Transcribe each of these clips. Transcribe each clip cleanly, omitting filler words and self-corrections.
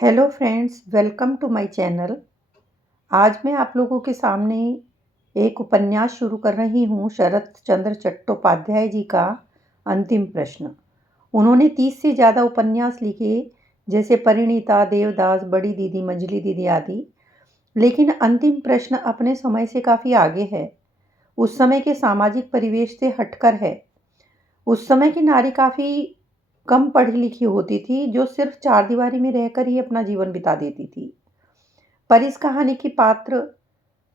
Hello friends, welcome to my channel. आज मैं आप लोगों के सामने एक उपन्यास शुरू कर रही हूँ, शरत चंद्र चट्टोपाध्याय जी का अंतिम प्रश्न। उन्होंने 30 से ज़्यादा उपन्यास लिखे, जैसे परिणीता, देवदास, बड़ी दीदी, मंजली दीदी आदि। लेकिन अंतिम प्रश्न अपने समय से काफ़ी आगे है, उस समय के सामाजिक परिवेश से हटकर है। उस समय की नारी काफ़ी कम पढ़ी लिखी होती थी, जो सिर्फ चारदीवारी में रहकर ही अपना जीवन बिता देती थी। पर इस कहानी की पात्र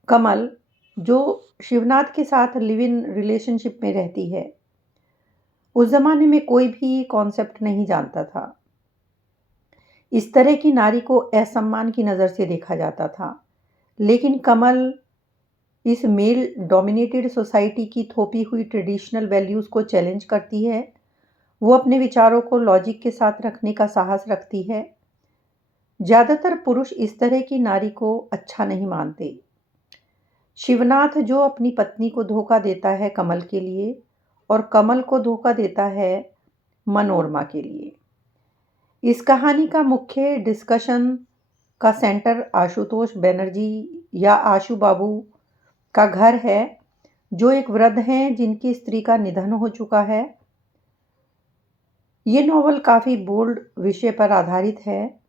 कमल, जो शिवनाथ के साथ लिव इन रिलेशनशिप में रहती है, उस ज़माने में कोई भी कॉन्सेप्ट नहीं जानता था। इस तरह की नारी को असम्मान की नज़र से देखा जाता था। लेकिन कमल इस मेल डोमिनेटेड सोसाइटी की थोपी हुई ट्रेडिशनल वैल्यूज़ को चैलेंज करती है। वो अपने विचारों को लॉजिक के साथ रखने का साहस रखती है। ज़्यादातर पुरुष इस तरह की नारी को अच्छा नहीं मानते। शिवनाथ, जो अपनी पत्नी को धोखा देता है कमल के लिए, और कमल को धोखा देता है मनोरमा के लिए। इस कहानी का मुख्य डिस्कशन का सेंटर आशुतोष बनर्जी या आशु बाबू का घर है, जो एक वृद्ध हैं जिनकी स्त्री का निधन हो चुका है। ये नॉवल काफ़ी बोल्ड विषय पर आधारित है।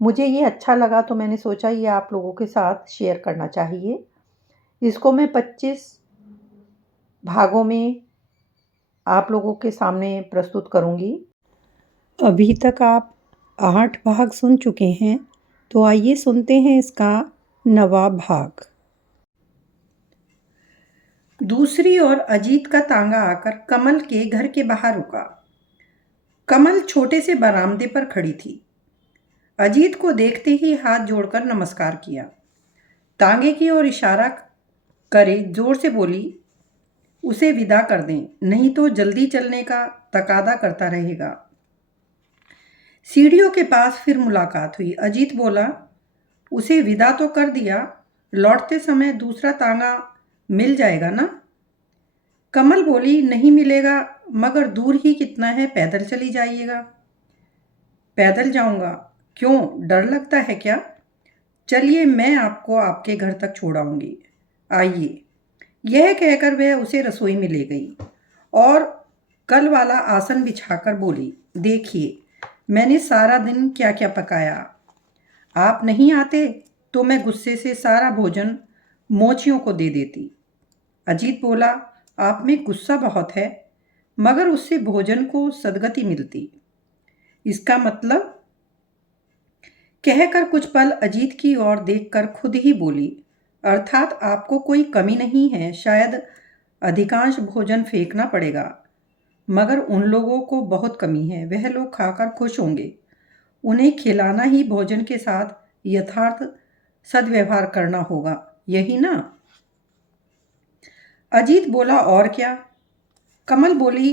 मुझे ये अच्छा लगा तो मैंने सोचा ये आप लोगों के साथ शेयर करना चाहिए। इसको मैं 25 भागों में आप लोगों के सामने प्रस्तुत करूंगी। अभी तक आप 8 भाग सुन चुके हैं, तो आइए सुनते हैं इसका 9वां भाग। दूसरी ओर अजीत का तांगा आकर कमल के घर के बाहर रुका। कमल छोटे से बरामदे पर खड़ी थी। अजीत को देखते ही हाथ जोड़कर नमस्कार किया। तांगे की ओर इशारा करे जोर से बोली, उसे विदा कर दें, नहीं तो जल्दी चलने का तकादा करता रहेगा। सीढ़ियों के पास फिर मुलाकात हुई। अजीत बोला, उसे विदा तो कर दिया, लौटते समय दूसरा तांगा मिल जाएगा ना? कमल बोली, नहीं मिलेगा, मगर दूर ही कितना है, पैदल चली जाइएगा। पैदल जाऊंगा? क्यों, डर लगता है क्या? चलिए, मैं आपको आपके घर तक छोड़ाऊंगी, आइए। यह कहकर वह उसे रसोई में ले गई और कल वाला आसन बिछाकर बोली, देखिए मैंने सारा दिन क्या क्या पकाया। आप नहीं आते तो मैं गुस्से से सारा भोजन मोचियों को दे देती। अजीत बोला, आप में गुस्सा बहुत है, मगर उससे भोजन को सदगति मिलती। इसका मतलब? कहकर कुछ पल अजीत की ओर देखकर खुद ही बोली, अर्थात आपको कोई कमी नहीं है, शायद अधिकांश भोजन फेंकना पड़ेगा, मगर उन लोगों को बहुत कमी है, वह लोग खाकर खुश होंगे। उन्हें खिलाना ही भोजन के साथ यथार्थ सद्व्यवहार करना होगा, यही ना? अजीत बोला, और क्या? कमल बोली,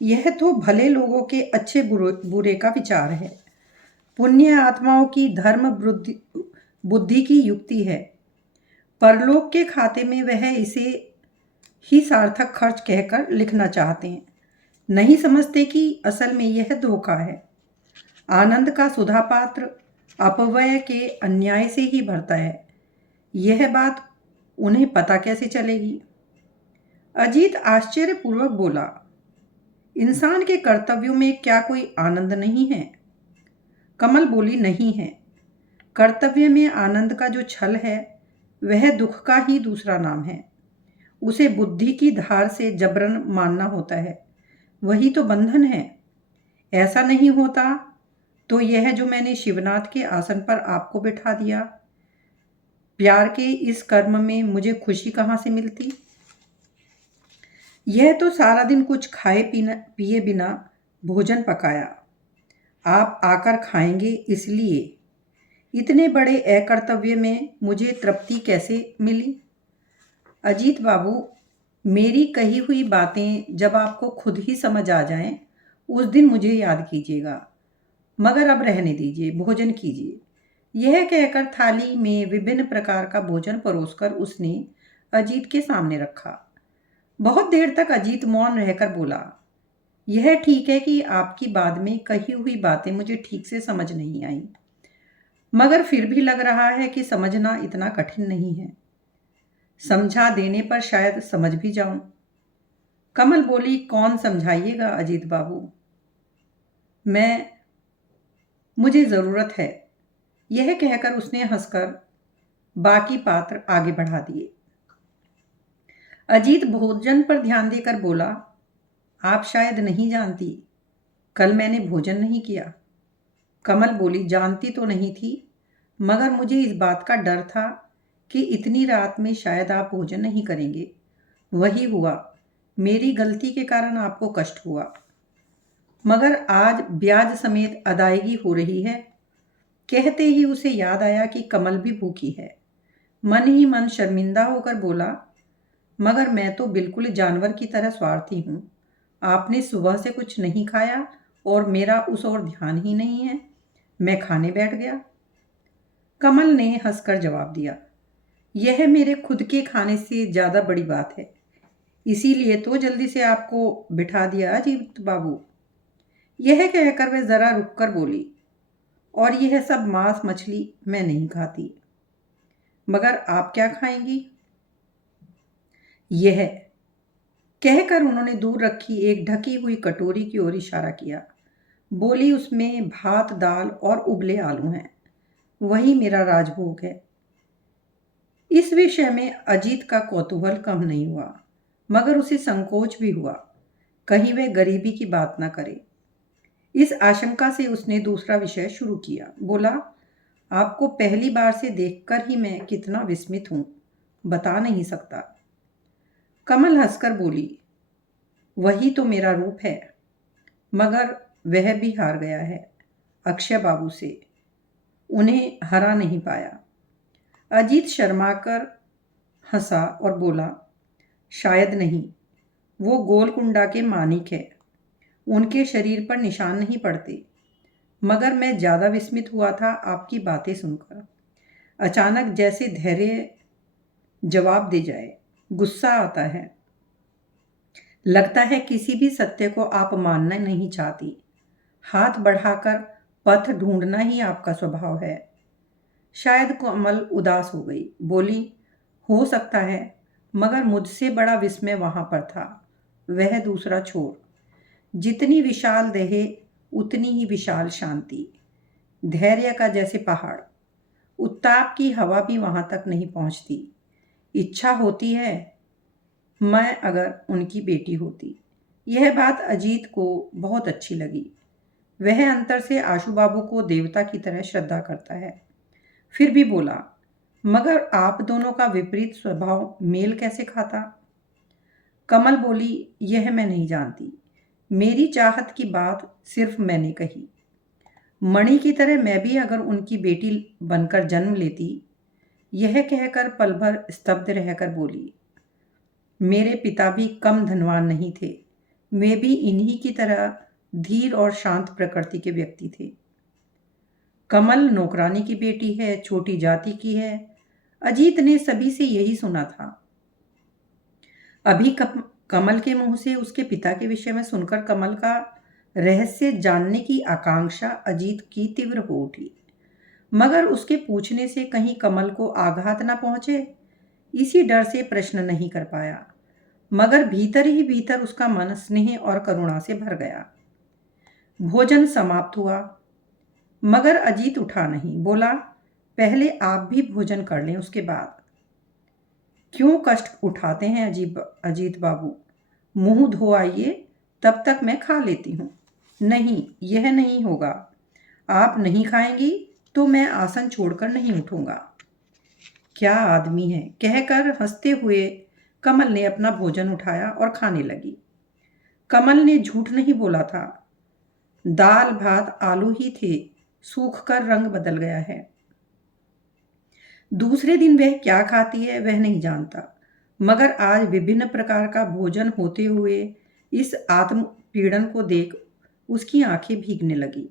यह तो भले लोगों के अच्छे बुरे का विचार है, पुण्य आत्माओं की धर्म बुद्धि की युक्ति है। परलोक के खाते में वह इसे ही सार्थक खर्च कहकर लिखना चाहते हैं, नहीं समझते कि असल में यह धोखा है। आनंद का सुधा पात्र अपव्यय के अन्याय से ही भरता है। यह बात उन्हें पता कैसे चलेगी? अजीत आश्चर्यपूर्वक बोला, इंसान के कर्तव्यों में क्या कोई आनंद नहीं है? कमल बोली, नहीं है। कर्तव्य में आनंद का जो छल है, वह दुख का ही दूसरा नाम है। उसे बुद्धि की धार से जबरन मानना होता है, वही तो बंधन है। ऐसा नहीं होता तो यह जो मैंने शिवनाथ के आसन पर आपको बिठा दिया, प्यार के इस कर्म में मुझे खुशी कहाँ से मिलती? यह तो सारा दिन कुछ खाए पिए बिना भोजन पकाया, आप आकर खाएंगे, इसलिए इतने बड़े अकर्तव्य में मुझे तृप्ति कैसे मिली? अजीत बाबू, मेरी कही हुई बातें जब आपको खुद ही समझ आ जाएं, उस दिन मुझे याद कीजिएगा, मगर अब रहने दीजिए, भोजन कीजिए। यह कहकर थाली में विभिन्न प्रकार का भोजन परोसकर उसने अजीत के सामने रखा। बहुत देर तक अजीत मौन रहकर बोला, यह ठीक है कि आपकी बाद में कही हुई बातें मुझे ठीक से समझ नहीं आई, मगर फिर भी लग रहा है कि समझना इतना कठिन नहीं है। समझा देने पर शायद समझ भी जाऊं। कमल बोली, कौन समझाइएगा अजीत बाबू। मुझे ज़रूरत है। यह कहकर उसने हंसकर बाकी पात्र आगे बढ़ा दिए। अजीत भोजन पर ध्यान देकर बोला, आप शायद नहीं जानती, कल मैंने भोजन नहीं किया। कमल बोली, जानती तो नहीं थी, मगर मुझे इस बात का डर था कि इतनी रात में शायद आप भोजन नहीं करेंगे। वही हुआ, मेरी गलती के कारण आपको कष्ट हुआ। मगर आज ब्याज समेत अदायगी हो रही है। कहते ही उसे याद आया कि कमल भी भूखी है। मन ही मन शर्मिंदा होकर बोला, मगर मैं तो बिल्कुल जानवर की तरह स्वार्थी हूँ। आपने सुबह से कुछ नहीं खाया और मेरा उस ओर ध्यान ही नहीं है। मैं खाने बैठ गया। कमल ने हंसकर जवाब दिया, यह मेरे खुद के खाने से ज़्यादा बड़ी बात है। इसीलिए तो जल्दी से आपको बिठा दिया अजीत बाबू। यह कहकर वह ज़रा रुककर बोली, और यह सब मांस मछली मैं नहीं खाती। मगर आप क्या खाएंगी? यह कहकर उन्होंने दूर रखी एक ढकी हुई कटोरी की ओर इशारा किया। बोली, उसमें भात, दाल और उबले आलू हैं। वही मेरा राजभोग है। इस विषय में अजीत का कौतूहल कम नहीं हुआ, मगर उसे संकोच भी हुआ, कहीं वह गरीबी की बात न करे। इस आशंका से उसने दूसरा विषय शुरू किया। बोला, आपको पहली बार से देखकर ही मैं कितना विस्मित हूँ, बता नहीं सकता। कमल हंसकर बोली, वही तो मेरा रूप है। मगर वह भी हार गया है अक्षय बाबू से, उन्हें हरा नहीं पाया। अजीत शर्माकर हंसा और बोला, शायद नहीं, वो गोलकुंडा के मानिक है, उनके शरीर पर निशान नहीं पड़ते। मगर मैं ज़्यादा विस्मित हुआ था आपकी बातें सुनकर। अचानक जैसे धैर्य जवाब दे जाए, गुस्सा आता है। लगता है किसी भी सत्य को आप मानना नहीं चाहती। हाथ बढ़ाकर पथ ढूंढना ही आपका स्वभाव है। शायद कमल उदास हो गई। बोली, हो सकता है, मगर मुझसे बड़ा विस्मय वहां पर था। वह दूसरा छोर। जितनी विशाल देह उतनी ही विशाल शांति। धैर्य का जैसे पहाड़। उत्ताप की हवा भी वहां तक नहीं पहुंचती। इच्छा होती है मैं अगर उनकी बेटी होती। यह बात अजीत को बहुत अच्छी लगी। वह अंतर से आशु बाबू को देवता की तरह श्रद्धा करता है। फिर भी बोला, मगर आप दोनों का विपरीत स्वभाव मेल कैसे खाता? कमल बोली, यह मैं नहीं जानती। मेरी चाहत की बात सिर्फ मैंने कही। मणि की तरह मैं भी अगर उनकी बेटी बनकर जन्म लेती। यह कहकर पल भर स्तब्ध रहकर बोली, मेरे पिता भी कम धनवान नहीं थे। वे भी इन्हीं की तरह धीर और शांत प्रकृति के व्यक्ति थे। कमल नौकरानी की बेटी है, छोटी जाति की है। अजीत ने सभी से यही सुना था। अभी कमल के मुंह से उसके पिता के विषय में सुनकर कमल का रहस्य जानने की आकांक्षा अजीत की तीव्र हो उठी। मगर उसके पूछने से कहीं कमल को आघात न पहुंचे, इसी डर से प्रश्न नहीं कर पाया। मगर भीतर ही भीतर उसका मन स्नेह और करुणा से भर गया। भोजन समाप्त हुआ, मगर अजीत उठा नहीं। बोला, पहले आप भी भोजन कर लें, उसके बाद। क्यों कष्ट उठाते हैं अजीत बाबू? मुंह धो आइए, तब तक मैं खा लेती हूँ। नहीं, यह नहीं होगा। आप नहीं खाएंगी तो मैं आसन छोड़कर नहीं उठूंगा। क्या आदमी है, कहकर हंसते हुए कमल ने अपना भोजन उठाया और खाने लगी। कमल ने झूठ नहीं बोला था। दाल भात आलू ही थे, सूख कर रंग बदल गया है। दूसरे दिन वह क्या खाती है वह नहीं जानता, मगर आज विभिन्न प्रकार का भोजन होते हुए इस आत्म पीड़न को देख उसकी आंखें भीगने लगी।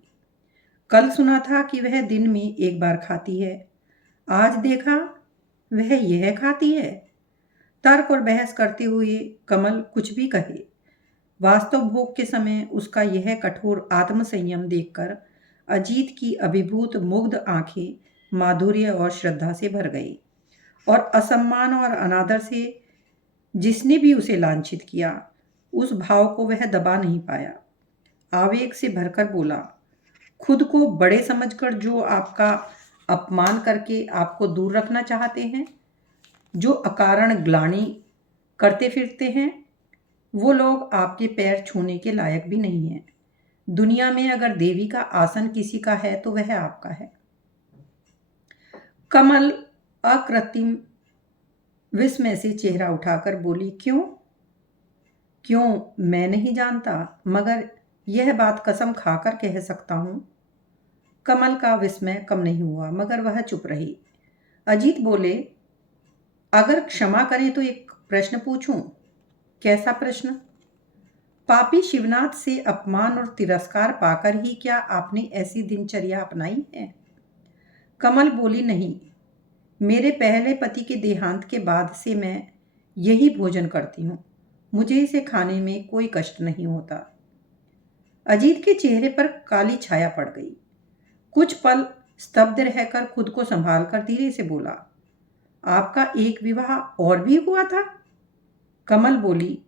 कल सुना था कि वह दिन में एक बार खाती है, आज देखा वह यह खाती है। तर्क और बहस करते हुए कमल कुछ भी कहे, वास्तव भोग के समय उसका यह कठोर आत्मसंयम देखकर अजीत की अभिभूत मुग्ध आंखें माधुर्य और श्रद्धा से भर गई और असम्मान और अनादर से जिसने भी उसे लांछित किया उस भाव को वह दबा नहीं पाया। आवेग से भरकर बोला, खुद को बड़े समझकर जो आपका अपमान करके आपको दूर रखना चाहते हैं, जो अकारण ग्लानि करते फिरते हैं, वो लोग आपके पैर छूने के लायक भी नहीं हैं। दुनिया में अगर देवी का आसन किसी का है तो वह आपका है। कमल अकृत्रिम विस्मय से चेहरा उठाकर बोली, क्यों? मैं नहीं जानता, मगर यह बात कसम खाकर कह सकता हूं। कमल का विस्मय कम नहीं हुआ, मगर वह चुप रही। अजीत बोले, अगर क्षमा करें तो एक प्रश्न पूछूं? कैसा प्रश्न? पापी शिवनाथ से अपमान और तिरस्कार पाकर ही क्या आपने ऐसी दिनचर्या अपनाई है? कमल बोली, नहीं, मेरे पहले पति के देहांत के बाद से मैं यही भोजन करती हूँ। मुझे इसे खाने में कोई कष्ट नहीं होता। अजीत के चेहरे पर काली छाया पड़ गई। कुछ पल स्तब्ध रहकर खुद को संभालकर धीरे से बोला, आपका एक विवाह और भी हुआ था? कमल बोली,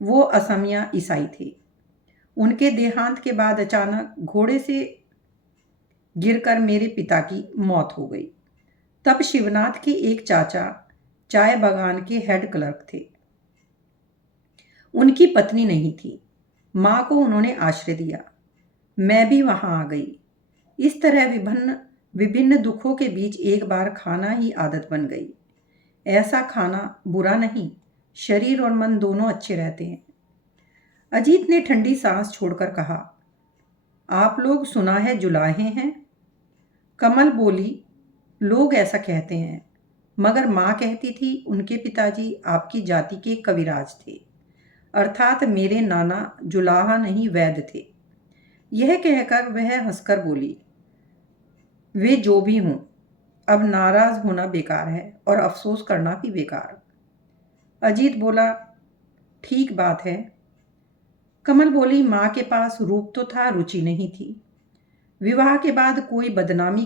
वो असमिया ईसाई थे। उनके देहांत के बाद अचानक घोड़े से गिरकर मेरे पिता की मौत हो गई। तब शिवनाथ के एक चाचा चाय बागान के हेड क्लर्क थे। उनकी पत्नी नहीं थी। माँ को उन्होंने आश्रय दिया। मैं भी वहां आ गई। इस तरह विभिन्न विभिन्न दुखों के बीच एक बार खाना ही आदत बन गई। ऐसा खाना बुरा नहीं, शरीर और मन दोनों अच्छे रहते हैं। अजीत ने ठंडी सांस छोड़कर कहा, आप लोग सुना है जुलाहे हैं? कमल बोली, लोग ऐसा कहते हैं, मगर माँ कहती थी उनके पिताजी आपकी जाति के कविराज थे, अर्थात मेरे नाना जुलाहा नहीं वैद्य थे। यह कहकर वह हंसकर बोली, वे जो भी हों, अब नाराज होना बेकार है और अफसोस करना भी बेकार। अजीत बोला, ठीक बात है। कमल बोली, माँ के पास रूप तो था, रुचि नहीं थी। विवाह के बाद कोई बदनामी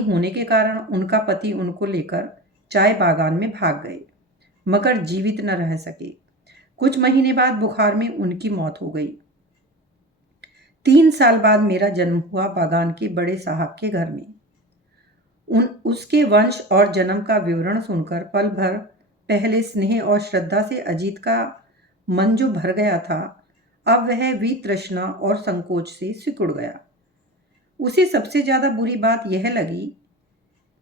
होने के कारण उनका पति उनको लेकर चाय बागान में भाग गए, मगर जीवित न रह सके। कुछ महीने बाद बुखार में उनकी मौत हो गई। 3 साल बाद मेरा जन्म हुआ बागान के बड़े साहब के घर में। उसके वंश और जन्म का विवरण सुनकर पल भर पहले स्नेह और श्रद्धा से अजीत का मन जो भर गया था, अब वह वितृष्णा और संकोच से सिकुड़ गया। उसे सबसे ज्यादा बुरी बात यह लगी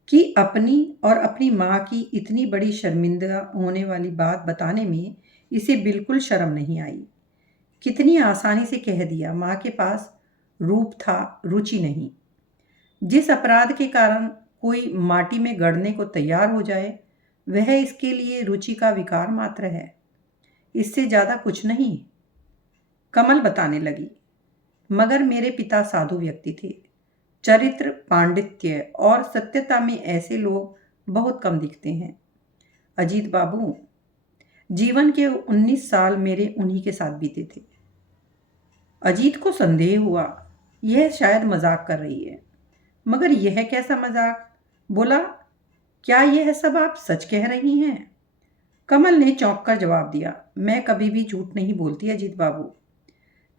कि अपनी और अपनी माँ की इतनी बड़ी शर्मिंदा होने वाली बात बताने में इसे बिल्कुल शर्म नहीं आई। कितनी आसानी से कह दिया, माँ के पास रूप था, रुचि नहीं। जिस अपराध के कारण कोई माटी में गड़ने को तैयार हो जाए, वह इसके लिए रुचि का विकार मात्र है, इससे ज्यादा कुछ नहीं। कमल बताने लगी, मगर मेरे पिता साधु व्यक्ति थे। चरित्र, पांडित्य और सत्यता में ऐसे लोग बहुत कम दिखते हैं। अजीत बाबू, जीवन के 19 साल मेरे उन्हीं के साथ बीते थे। अजीत को संदेह हुआ, यह शायद मजाक कर रही है, मगर यह कैसा मजाक? बोला, क्या यह सब आप सच कह रही हैं? कमल ने चौंक कर जवाब दिया, मैं कभी भी झूठ नहीं बोलती अजीत बाबू।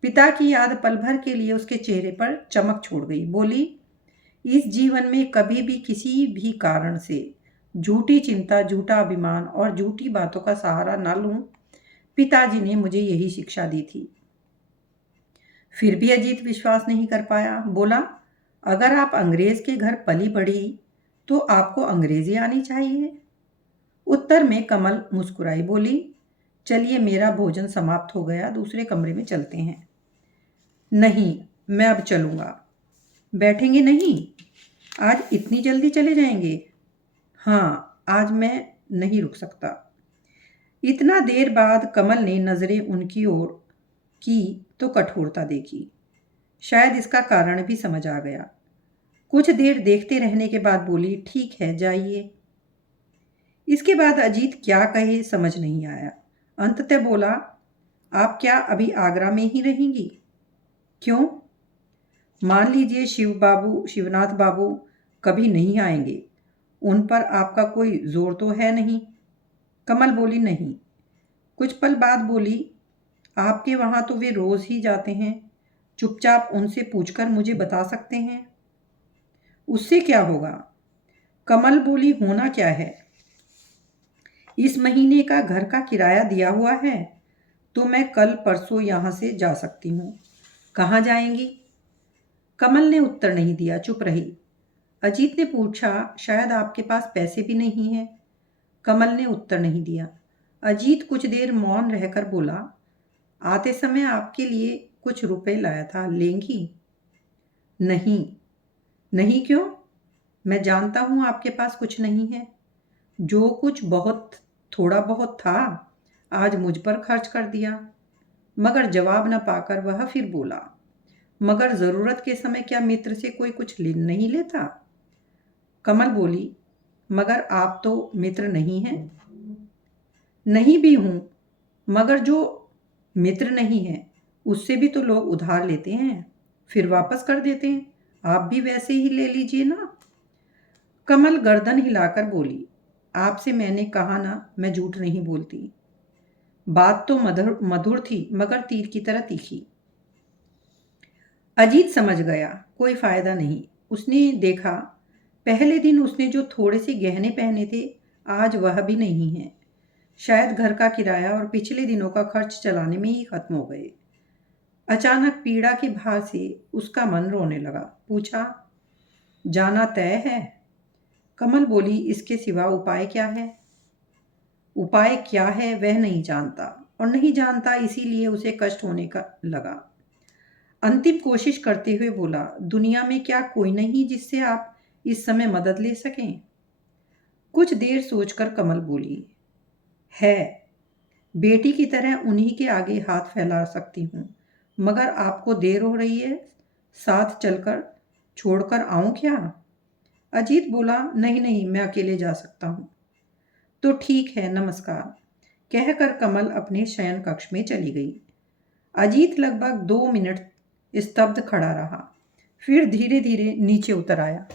पिता की याद पल भर के लिए उसके चेहरे पर चमक छोड़ गई। बोली, इस जीवन में कभी भी किसी भी कारण से झूठी चिंता, झूठा अभिमान और झूठी बातों का सहारा न लूं। पिताजी ने मुझे यही शिक्षा दी थी। फिर भी अजीत विश्वास नहीं कर पाया। बोला, अगर आप अंग्रेज के घर पली बढ़ी तो आपको अंग्रेजी आनी चाहिए। उत्तर में कमल मुस्कुराई, बोली, चलिए मेरा भोजन समाप्त हो गया, दूसरे कमरे में चलते हैं। नहीं, मैं अब चलूँगा। बैठेंगे नहीं? आज इतनी जल्दी चले जाएंगे? हाँ, आज मैं नहीं रुक सकता। इतना देर बाद कमल ने नजरें उनकी ओर की तो कठोरता देखी। शायद इसका कारण भी समझ आ गया। कुछ देर देखते रहने के बाद बोली, ठीक है, जाइए। इसके बाद अजीत क्या कहे समझ नहीं आया। अंततः बोला, आप क्या अभी आगरा में ही रहेंगी? क्यों? मान लीजिए शिवनाथ बाबू कभी नहीं आएंगे, उन पर आपका कोई जोर तो है नहीं? कमल बोली, नहीं। कुछ पल बाद बोली, आपके वहाँ तो वे रोज ही जाते हैं, चुपचाप उनसे पूछकर मुझे बता सकते हैं। उससे क्या होगा? कमल बोली, होना क्या है? इस महीने का घर का किराया दिया हुआ है, तो मैं कल परसों यहाँ से जा सकती हूँ। कहाँ जाएंगी? कमल ने उत्तर नहीं दिया, चुप रही। अजीत ने पूछा, शायद आपके पास पैसे भी नहीं हैं? कमल ने उत्तर नहीं दिया। अजीत कुछ देर मौन रहकर बोला, आते समय आपके लिए कुछ रुपए लाया था, लेंगी? नहीं। नहीं क्यों? मैं जानता हूं आपके पास कुछ नहीं है। जो कुछ बहुत थोड़ा बहुत था, आज मुझ पर खर्च कर दिया। मगर जवाब न पाकर वह फिर बोला, मगर जरूरत के समय क्या मित्र से कोई कुछ नहीं लेता? कमल बोली, मगर आप तो मित्र नहीं हैं। नहीं भी हूं, मगर जो मित्र नहीं है उससे भी तो लोग उधार लेते हैं, फिर वापस कर देते हैं। आप भी वैसे ही ले लीजिए ना। कमल गर्दन हिलाकर बोली, आपसे मैंने कहा ना, मैं झूठ नहीं बोलती। बात तो मधुर मधुर थी, मगर तीर की तरह तीखी। अजीत समझ गया, कोई फायदा नहीं। उसने देखा, पहले दिन उसने जो थोड़े से गहने पहने थे, आज वह भी नहीं है। शायद घर का किराया और पिछले दिनों का खर्च चलाने में ही खत्म हो गए। अचानक पीड़ा के भार से उसका मन रोने लगा। पूछा, जाना तय है? कमल बोली, इसके सिवा उपाय क्या है? उपाय क्या है वह नहीं जानता, और नहीं जानता इसीलिए उसे कष्ट होने का लगा। अंतिम कोशिश करते हुए बोला, दुनिया में क्या कोई नहीं जिससे आप इस समय मदद ले सकें? कुछ देर सोचकर कमल बोली, है। बेटी की तरह उन्हीं के आगे हाथ फैला सकती हूँ, मगर आपको देर हो रही है, साथ चलकर छोड़कर आऊं क्या? अजीत बोला, नहीं नहीं, मैं अकेले जा सकता हूँ। तो ठीक है, नमस्कार, कहकर कमल अपने शयन कक्ष में चली गई। अजीत लगभग 2 मिनट स्तब्ध खड़ा रहा, फिर धीरे धीरे नीचे उतर आया।